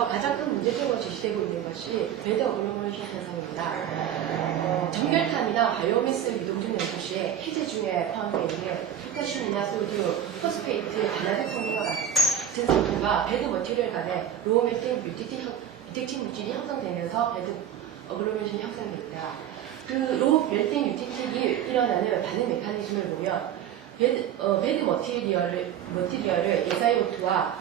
연구에서 가장 큰 문제점으로 제시되고 있는 것이 배드 어글로머레이션 현상입니다. 정결탄이나 바이오매스 유동중 연소 시에 해제 중에 포함되어 있는 포타슘이나 소디움, 포스페이트, 단화색 성분과 같은 성분과 배드 머티리얼 간에 로우 멜팅 뮤텍틴 물질이 형성되면서 배드 어글로머레이션이 형성됩니다. 그 로우 멜팅 뮤텍틴이 일어나는 반응 메커니즘을 보면 배드 머티리얼을 SiO2와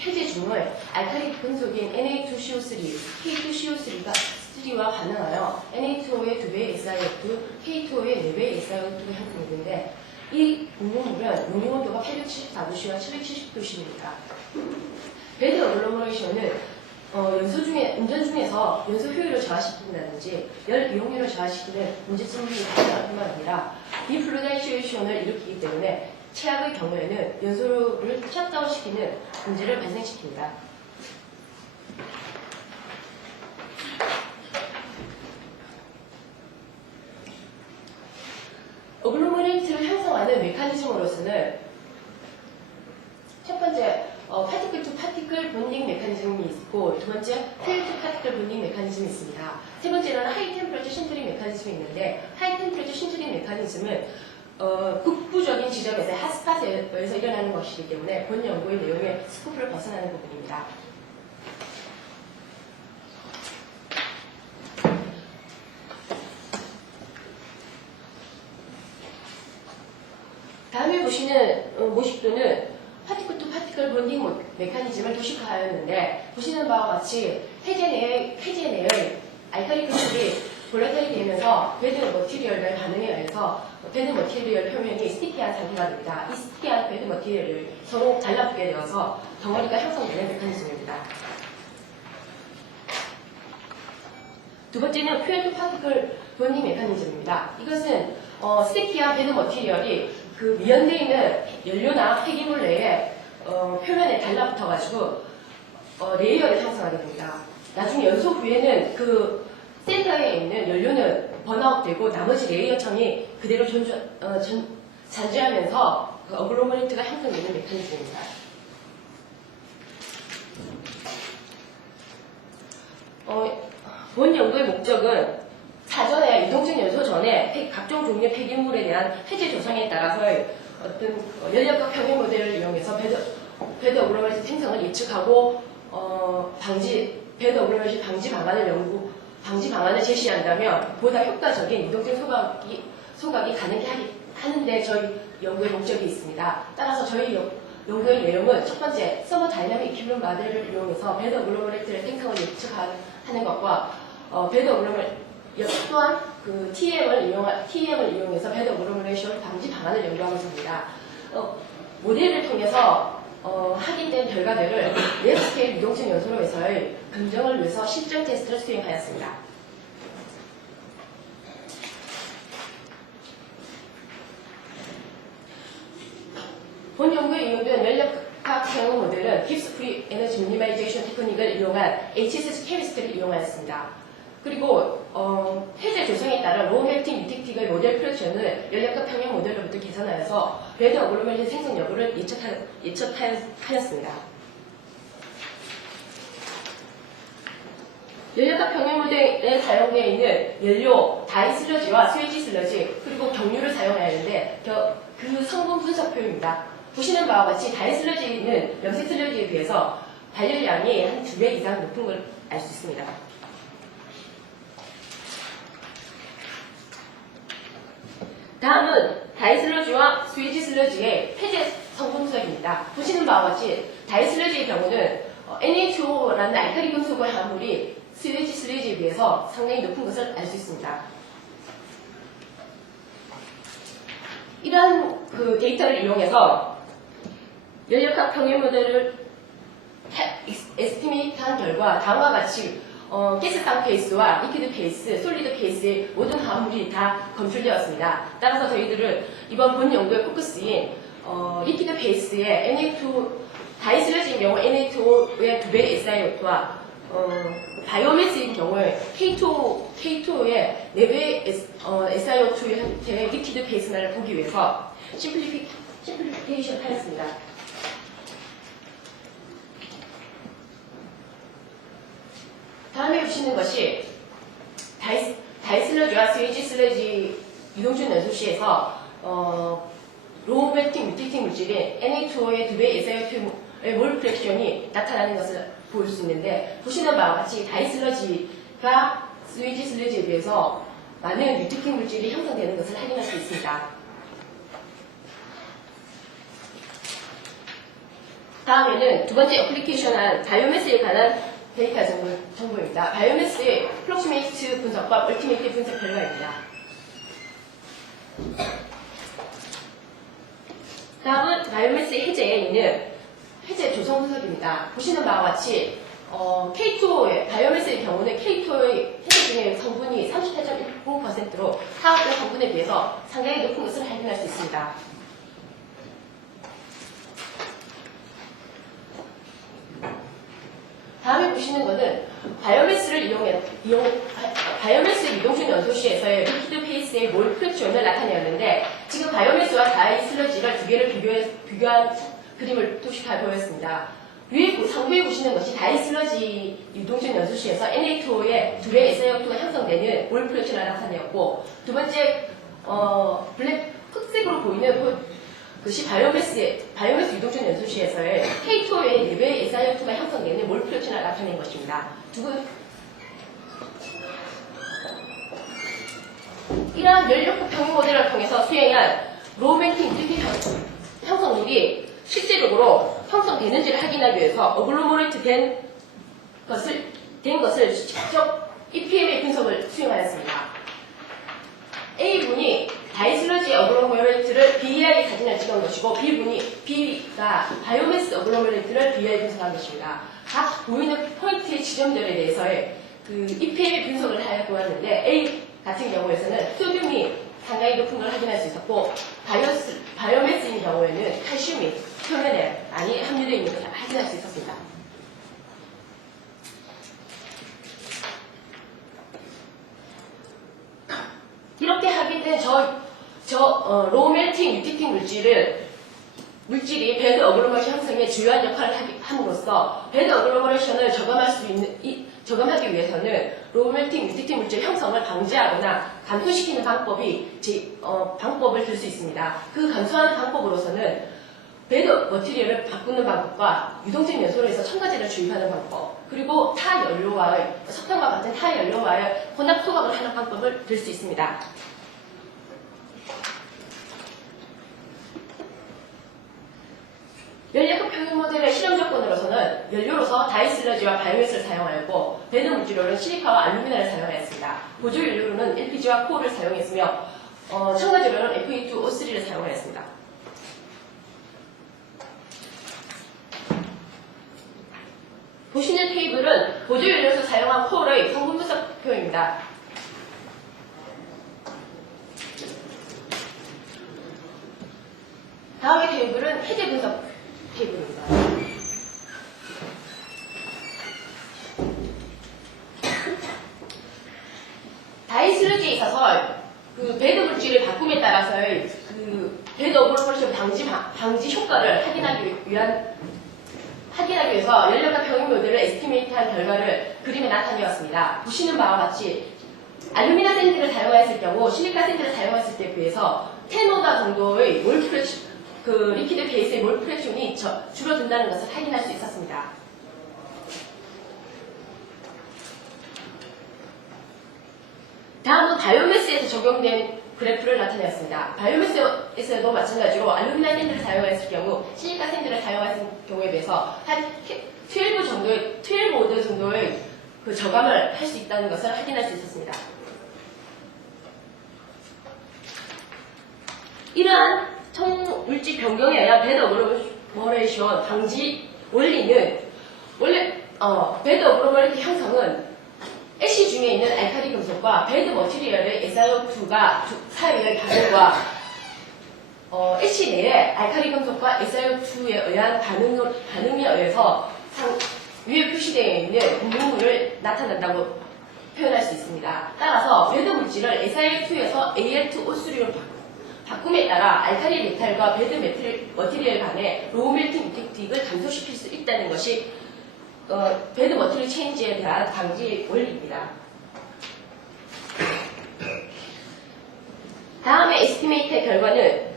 해제 중을 알칼리 금속인 Na2CO3, K2CO3와 반응하여 Na2O의 2배의 SiO2, K2O의 4배의 SiO2가 형성되는데 이 분모물은 용융온도가 874도씨와 770도씨입니다. 배드 어글로머레이션은 운전 중에서 연소 효율을 저하시킨다든지 열 이용률을 저하시키는 문제점이 발생할 뿐만 아니라 디플루다이제이션을 일으키기 때문에 최악의 경우에는 연소를 셧다운시키는 문제를 발생시킵니다. 어글로머레이트를 형성하는 메커니즘으로서는 첫 번째 파티클 투 파티클 본딩 메커니즘이 있고 두 번째 테일 투 파티클 본딩 메커니즘이 있습니다. 세 번째는 하이 템퍼러처 신트링 메커니즘이 있는데 하이 템퍼러처 신트링 메커니즘은 국부적인 지점에서 핫스팟에서 일어나는 것이기 때문에 본 연구의 내용의 스코프를 벗어나는 부분입니다. 다음에 보시는 모식도는 파티클 투 파티클 본딩 메커니즘을 도식화하였는데 보시는 바와 같이 해제 내의 알칼리 금속이 볼라타일이 되면서 배드 머티리얼과의 반응에 의해서 배드 머티리얼 표면이 스티키한 상태가 됩니다. 이 스티키한 배드 머티리얼을 서로 달라붙게 되어서 덩어리가 형성되는 메커니즘입니다. 두 번째는 퓨어 투 파티클 본딩 메커니즘입니다. 이것은 스티키한 배드 머티리얼이 그 미연되어 있는 연료나 폐기물 내에 표면에 달라붙어가지고 레이어를 형성하게 됩니다. 나중에 연소 후에는 그 센터에 있는 연료는 번아웃되고 나머지 레이어층이 그대로 잔재하면서 그 어글로머레이트가 형성되는 메커니즘입니다. 본 연구의 목적은 사전에 유동적 연소 전에 각종 종류의 폐기물에 대한 해제 조성에 따라서의 어떤 연력학 평행 모델을 이용해서 배드 어글로머레이션 생성을 예측하고 배드 어글로머레이션 방지 방안을 제시한다면 보다 효과적인 유동적 소각이 가능하게 하는데 저희 연구의 목적이 있습니다. 따라서 저희 연구의 내용은 첫 번째, 서머 다이나믹 이퀴블런트 모델을 이용해서 배드 어글로머레이트의 생성을 예측하는 것과 배드 어글로머레이트 또한 그 TM을 이용해서 배드 어글로머레이션 방지 방안을 연구하고 있습니다. 모델을 통해서 확인된 결과들을 웹스케일 유동적 연소로에서의 검증을 위해서 실전 테스트를 수행하였습니다. 본 연구에 이용된 연력학 사용 모델은 깁스 프리 에너지 미니마이제이션 테크닉을 이용한 HSS 케미스트를 이용하였습니다. 그리고 해제 조성에 따른 로우 멜팅 뮤텍틱의 모델 프랙션을 연력학 평형 모델로부터 계산하여서 배드 어글로머레이션 생성 여부를 예측하였습니다. 연력학 평형 모델에 사용되어 있는 연료, 다이 슬러지와 스웨지 슬러지, 그리고 경유를 사용하였는데 그 성분 분석표입니다. 보시는 바와 같이 다이 슬러지는 염색 슬러지에 비해서 발열량이 한 2배 이상 높은 걸 알 수 있습니다. 다음은 다이 슬러지와 스웨지 슬러지의 해제 성분 분석입니다. 보시는 바와 같이 다이 슬러지의 경우는 NH2O라는 알칼리 금속의 함물이 스웨지 슬러지에 비해서 상당히 높은 것을 알 수 있습니다. 이러한 그 데이터를 이용해서 연력학 평형 모델을 에스티메이트한 결과 다음과 같이 가스당 페이스와 리퀴드 페이스, 솔리드 페이스의 모든 화합물이 다 검출되었습니다. 따라서 저희들은 이번 본 연구의 포커스인 리퀴드 페이스의 Na2 다이슬러지인 경우 Na2O의 2배의 SiO2와 바이오매스인 경우에 K2O의 4배의 SiO2의 형태의 리퀴드 페이스를 보기 위해서 심플리피케이션 하였습니다. 다음에 보시는 것이 다이슬러지와 스위지 슬러지 유동준 연소시에서 로우 멜팅 뮤테이팅 물질인 Na2O의 2배 SiO2의 몰 프랙션이 나타나는 것을 볼 수 있는데, 보시는 바와 같이 다이슬러지가 스위지 슬러지에 비해서 많은 뮤테이팅 물질이 형성되는 것을 확인할 수 있습니다. 다음에는 두 번째 어플리케이션한 바이오매스에 관한 데이터 정보입니다. 바이오매스의 플록시메이트 분석과 얼티메이트 분석 결과입니다. 다음은 바이오매스의 해제에 있는 해제 조성 분석입니다. 보시는 바와 같이 K2O의 바이오매스의 경우는 K2O의 해제 중의 성분이 38.19%로 타업된 성분에 비해서 상당히 높은 것을 확인할 수 있습니다. 다음에 보시는 것은 바이오매스 유동준 연소시에서의 리퀴드 페이스의 몰 프랙션을 나타내었는데, 지금 바이오매스와 다이슬러지를 두 개를 비교한 그림을 도식하여 보였습니다. 상부에 보시는 것이 다이슬러지 유동준 연소시에서 Na2O의 2배 SiO2가 형성되는 몰 프랙션을 나타내었고, 두 번째 흑색으로 보이는 그것이 바이오매스 유동준 연소시에서의 K2O의 4배의 SiO2가 형성되는 몰 프랙션을 나타낸 것입니다. 이러한 연료급 평균 모델을 통해서 수행한 로우 멜팅 뮤테이팅 형성물이 실제적으로 형성되는지를 확인하기 위해서 어글로머레이트 된 것을 직접 EPM의 분석을 수행하였습니다. A분이 다이슬러지 어글로머레이트를 BEI 사진을 찍은 것이고, B가 바이오매스 어글로머레이트를 BEI 분석한 것입니다. 각 보이는 포인트의 지점들에 대해서의 EPM의 분석을 하여 보았는데, A 같은 경우에서는 소듐이 상당히 높은 걸 확인할 수 있었고, 바이오매스인 경우에는 칼슘이 표면에 많이 함유되어 있는 것을 확인할 수 있었습니다. 이렇게 하게 된 로우 멜팅 뮤테이팅 물질이 배드 어글로머레이션 형성에 주요한 역할을 함으로써 배드 어글로머레이션을 저감하기 위해서는 로우 멜팅 뮤테이팅 물질 형성을 방지하거나 감소시키는 방법을 들 수 있습니다. 그 감소하는 방법으로서는 배드 머티리얼을 바꾸는 방법과 유동적 연소로해서 첨가제를 주입하는 방법, 그리고 석탄과 같은 타 연료와의 혼합 소각을 하는 방법을 들 수 있습니다. 연료급 평균 모델의 실험 조건으로서는 연료로서 다이슬러지와 바이오매스를 사용하였고, 배드 물질로는 실리카와 알루미늄을 사용하였습니다. 보조 연료로는 LPG와 코어를 사용했으며, 첨가제로는 Fe2O3를 사용하였습니다. 보시는 테이블은 보조 연료에서 사용한 코어의 성분 분석표입니다. 다음의 테이블은 해제 분석 테이블입니다. 다이슬러지에 있어서 배드 물질을 바꿈에 따라서의 배드 어글로머레이션 방지 효과를 확인하기 위해서 연료가 평균 모델을 에스티메이트한 결과를 그림에 나타내었습니다. 보시는 바와 같이 알루미늄 샌드를 사용하였을 경우 실리카 샌드를 사용했을 때에 비해서 10오더 정도의 몰 프랙션, 리퀴드 베이스의 몰 프랙션이 줄어든다는 것을 확인할 수 있었습니다. 다음은 바이오매스에서 적용된 그래프를 나타내었습니다. 바이오매스에서도 마찬가지로 알루미늄 샌드를 사용했을 경우 실리카 샌드를 사용했을 경우에 비해서 한 12오더 정도의 저감을 할 수 있다는 것을 확인할 수 있었습니다. 이러한 청물질 변경에 의한 배드 어글로머레이션 방지 원리는 배드 어글로머레이션 형성은 애쉬 중에 있는 알칼리 금속과 배드 머티리얼의 SiO2가 사이의 반응과 애쉬 내에 알칼리 금속과 SiO2에 의한 반응에 의해서 위에 표시되어 있는 분비물을 나타난다고 표현할 수 있습니다. 따라서 배드 물질을 SiO2에서 Al2O3로 바꿈에 따라 알칼리 메탈과 배드 머티리얼 간의 로우 멜팅 뮤테이팅을 감소시킬 수 있다는 것이 배드 머티리얼 체인지에 대한 방지 원리입니다. 다음에 에스티메이트의 결과는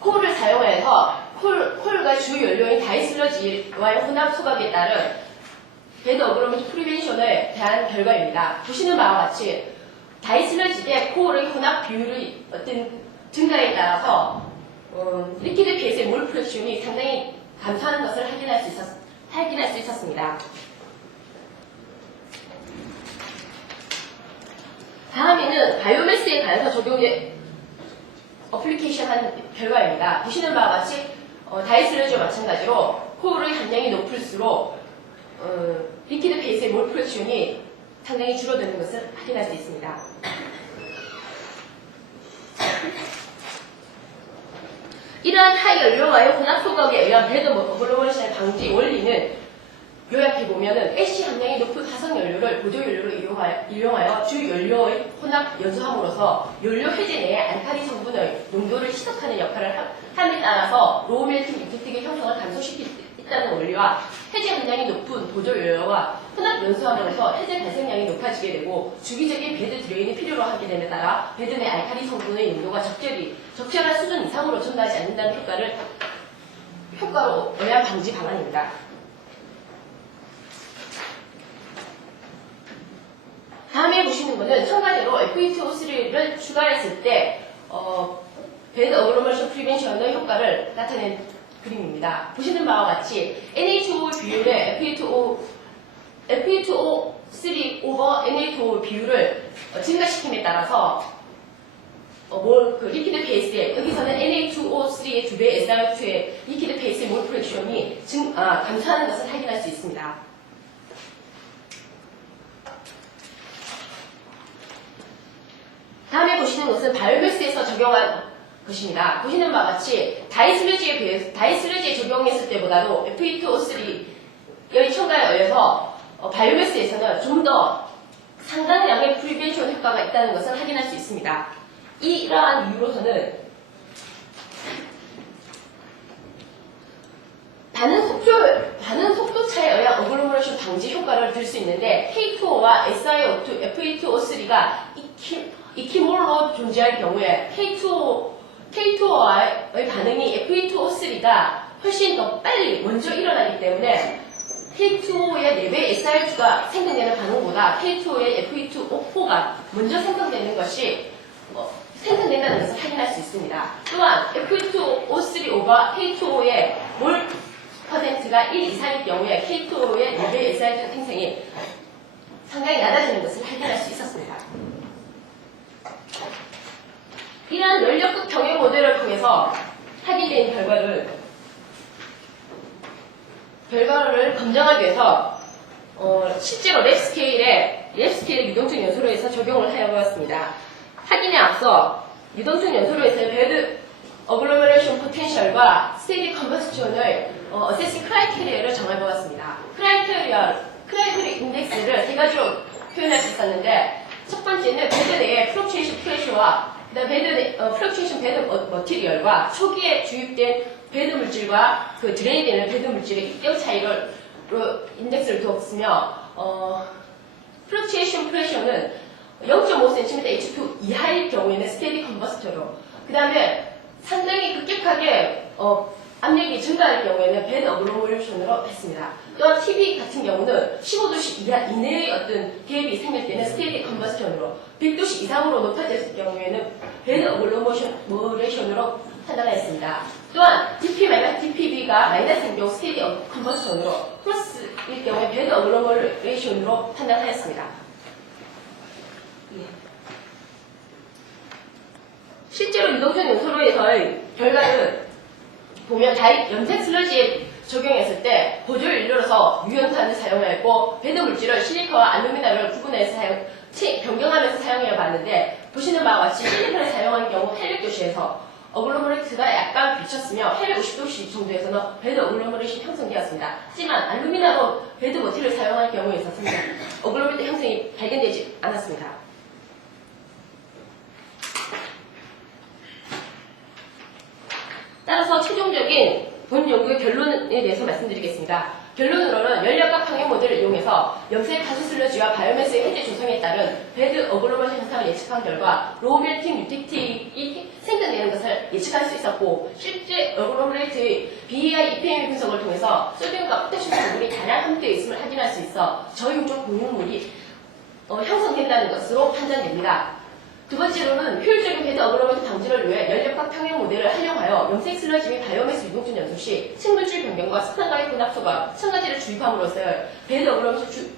콜을 사용하여서 콜과 주 연료인 다이슬러지와의 혼합 소각에 따른 배드 어그로먼트 프리벤션에 대한 결과입니다. 보시는 바와 같이 다이슬러지 대 콜의 혼합 비율의 어떤 증가에 따라서 리퀴드 PS의 몰 프랙션이 상당히 감소하는 것을 확인할 수 있었습니다. 다음에는 바이오매스에 관해서 적용된 어플리케이션 한 결과입니다. 보시는 바와 같이 다이슬러지와 마찬가지로 콜의 함량이 높을수록 리퀴드 페이스의 몰 프랙션이 상당히 줄어드는 것을 확인할 수 있습니다. 이러한 하이 연료와의 혼합 소각에 의한 배드 어그로머션 방지 원리는 요약해보면은 애쉬 함량이 높은 화석 연료를 보조 연료로 이용하여 주 연료의 혼합 연소함으로써 연료 해제 내에 알칼리 성분의 농도를 희석하는 역할을 함에 따라서 로우 멜팅 이펙트의 형성을 감소시킬 수 있다는 원리와 해제 함량이 높은 보조 연료와 혼합 연소함으로써 해제 발생량이 높아지게 되고 주기적인 배드 드레인이 필요로 하게 됨에 따라 배드 내 알칼리 성분의 농도가 적절한 수준 이상으로 전달하지 않는다는 효과로 의한 방지 방안입니다. 다음에 보시는 것은 첨가제로 FE2O3를 추가했을 때 배드 어그로머션 프리벤션의 효과를 나타낸 그림입니다. 보시는 바와 같이 NH2O 비율의 FE2O3 오버 NH2O 비율을 증가시킴에 따라서 리퀴드 페이스에 여기서는 NH2O3의 2배 SiO2의 리퀴드 페이스의 몰 프랙션이 감소하는 것을 확인할 수 있습니다. 다음에 보시는 것은 바이오매스에서 적용한 것입니다. 보시는 바와 같이 다이슬러지에 적용했을 때보다도 FE2O3의 첨가에 의해서 바이오매스에서는 좀 더 상당량의 프리벤션 효과가 있다는 것을 확인할 수 있습니다. 이러한 이유로서는 반응 속도 차에 의한 어그로머레이션 방지 효과를 들 수 있는데 K2O와 SiO2, FE2O3가 이키몰로 존재할 경우에 K2O와의 반응이 FE2O3가 훨씬 더 빨리 먼저 일어나기 때문에 K2O의 4배 SiO2가 생성되는 반응보다 K2O의 FE2O4가 먼저 생성되는 것이 생성된다는 것을 확인할 수 있습니다. 또한 FE2O3 오버 K2O의 몰 퍼센트가 1 이상일 경우에 K2O의 4배 SiO2 생성이 상당히 낮아지는 것을 확인할 수 있었습니다. 이러한 연력극 경영 모델을 통해서 확인된 결과를 검증하기 위해서 실제로 랩 스케일의 유동적 연소로에서 적용을 하여보았습니다. 확인에 앞서 유동적 연소로에서의 배드 어글로메레이션 포텐셜과 스테디 컨버스션의 어세싱 크라이테리아를 정해보았습니다. 크라이테리아 인덱스를 3가지로 표현할 수 있었는데 첫 번째는 배드 내의 플럭추에이션 프레셔와 플럭추에이션 배드 머티리얼과 초기에 주입된 배드 물질과 드레인되는 배드 물질의 입경 차이를 인덱스를 두었으며 플럭추에이션 프레셔는 0.5cm H2 이하일 경우에는 스테디 컨버스터로 그 다음에 상당히 급격하게 압력이 증가할 경우에는 배드 어글로메레이션으로 했습니다. 또한 TV 같은 경우는 15도씨 이내의 어떤 갭이 생길 때는 스테디 컨버스션으로 100도씨 이상으로 높아졌을 경우에는 배드 어글로메레이션으로 판단하였습니다. 또한 DPB가 마이너스인 경우 스테디 컨버스션으로 플러스일 경우에 배드 어글로메레이션으로 판단하였습니다. 실제로 유동적 연소로에서의 결과는 보면 염색 슬러지에 적용했을 때 보조 연료로서 유연탄을 사용하였고 배드 물질을 실리카와 알루미늄을 구분해서 변경하면서 사용해 봤는데 보시는 바와 같이 실리카를 사용한 경우 800도씨에서 어글로머레이트가 약간 비쳤으며 850도씨 정도에서는 배드 어글로머레이션이 형성되었습니다. 하지만 알루미늄으로 배드 머티를 사용할 경우에 있어서는 어글로머레이트 형성이 발견되지 않았습니다. 따라서 최종적인 본 연구의 결론에 대해서 말씀드리겠습니다. 결론으로는 연력과 평형 모델을 이용해서 염색 가수 슬러지와 바이오매스의 해제 조성에 따른 배드 어글로벌 현상을 예측한 결과 로우 멜팅 유틱틱이 생성되는 것을 예측할 수 있었고, 실제 어글로레이트의 BEI EPM 분석을 통해서 소듐과 포타슘 성분이 다량 함유되어 있음을 확인할 수 있어 저유종 공유물이 형성된다는 것으로 판단됩니다. 두 번째로는 효율적인 배드 어글로먼트 방지를 위해 연력과 평형 모델을 활용하여 염색 슬러지 및 바이오매스 유동준 연소 시 식물질 변경과 석탄가의 혼합소가 첨가제를 주입함으로써 배드 어글로먼트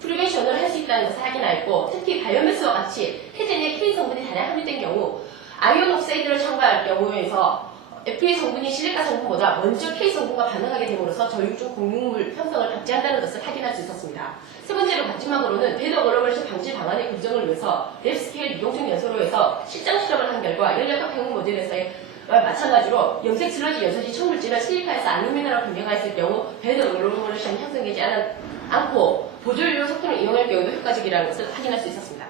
프리벤션을 할 수 있다는 것을 확인하였고, 특히 바이오매스와 같이 해제 내 K 성분이 다량 함유된 경우 아이온 옥사이드를 첨가할 경우에서 FA 성분이 실리카 성분보다 먼저 K 성분과 반응하게 됨으로써 저유종 공유물 형성을 방지한다는 것을 확인할 수 있었습니다. 세 번째로 마지막으로는 배드 어글로멀션 방지 방안의 구성을 위해서 랩스케일 유동중 연소로에서 실장 실험을 한 결과 연력과 평형 모델에서의 마찬가지로 염색 슬러지 연소지 첨물질을 실리카에서 알루미늄으로 변경하였을 경우 배드 어글로멀션이 형성되지 않고 보조연료 석탄을 이용할 경우도 효과적이라는 것을 확인할 수 있었습니다.